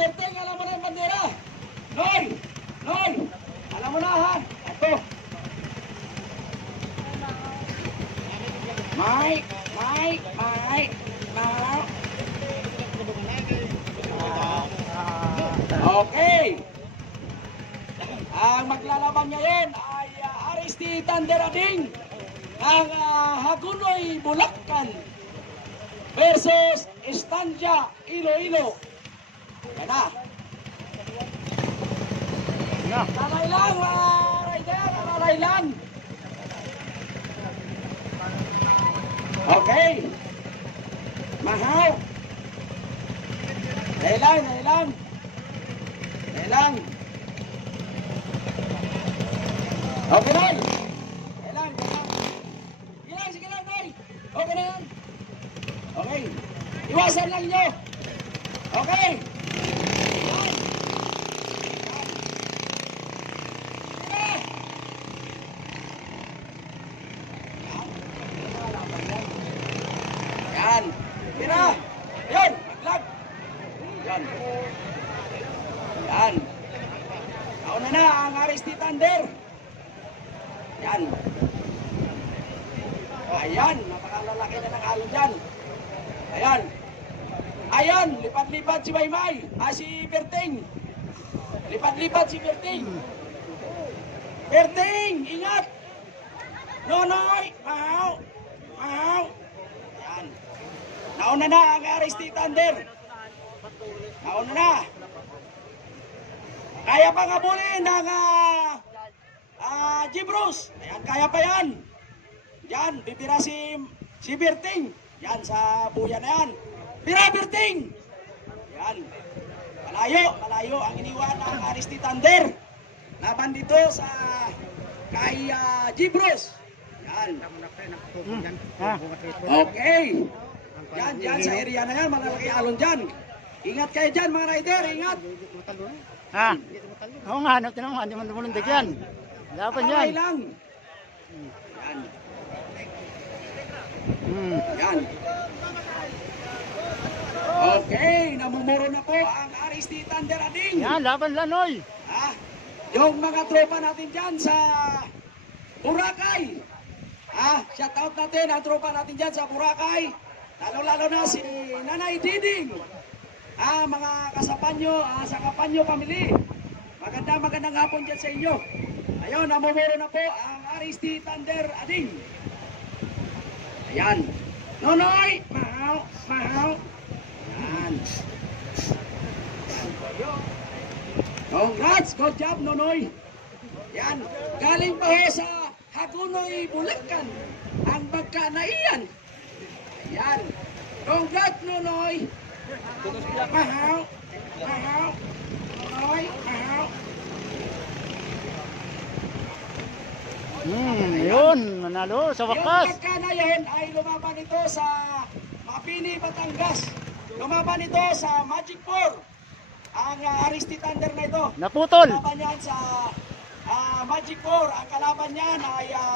Berteng, alam mo na yung bandera. Noy! Noy! Alam mo na ha? Ito. Mike! Mike! Mike! Mike! Okay. Ang maglalaban ngayon ay Aristi Thunder Ading ng Hagunoy Bulacan versus Estancia Iloilo. Yan na. Kalay lang, rider, kalay lang. Okay. Mahaw. Dahil lang. Okay na. Sige lang, Noy. Okay na yan. Okay. Iwasan lang nyo. Okay. Yan. Tira. Yan. Maglag. Yan. Yan. Nauna na ang Aristi Thunder. Yan. Ayan. Napakalalaki na ng alon dyan. Ayan. Ayan. Lipat-lipat si Maymay. Si Berteng. Lipat-lipat si Berteng. Berteng. Ingat. Nonoy. Mahaw. Mahaw. Ayan. Nauna na ang Aristi Thunder. Nauna na. Kaya pa nga bulin ng Gibrus. Ayan, kaya pa yan. Yan, bibira si Berting. Yan, sa buya na yan. Bira, Berting! Yan. Malayo ang iniwan ng Aristi Thunder. Laban dito sa kay Gibrus. Yan. Okay. Yan, sa area na yan, malalaki alon dyan. Ingat kayo dyan, mga rider, ingat. Ha? Oo nga, tinanong nga, hindi mo namunundag yan. Laban yan. Kalay lang. Yan. Yan. Okay, namumuro na po ang Aristi Thunder Ading. Yan, laban Lanoy. Yung mga tropa natin dyan sa Boracay. Shout out natin ang tropa natin dyan sa Boracay. Lalo na si Nanay Diding. Mga kasapanyo, sa Kapanyo family. Magandang hapon dyan sa inyo. Ayun, namumuro na po ang Aristi Thunder Ading. Ayan. Nonoy! Mahaw! Ayan. Congrats! Good job, Nonoy! Yan. Galing pa ho sa Hagunoy Bulacan ang magkanaiyan. Ayan. Congrats, Nonoy! Mahaw! Nonoy! Mahaw! Yun, manalo sa wakas. Yung pagkana yun ay lumaban ito sa Mapini, Batangas. Lumaban ito sa Magic 4. Ang Aristi Thunder na ito. Naputol. Lumaban yan sa Magic 4. Ang kalaban niyan ay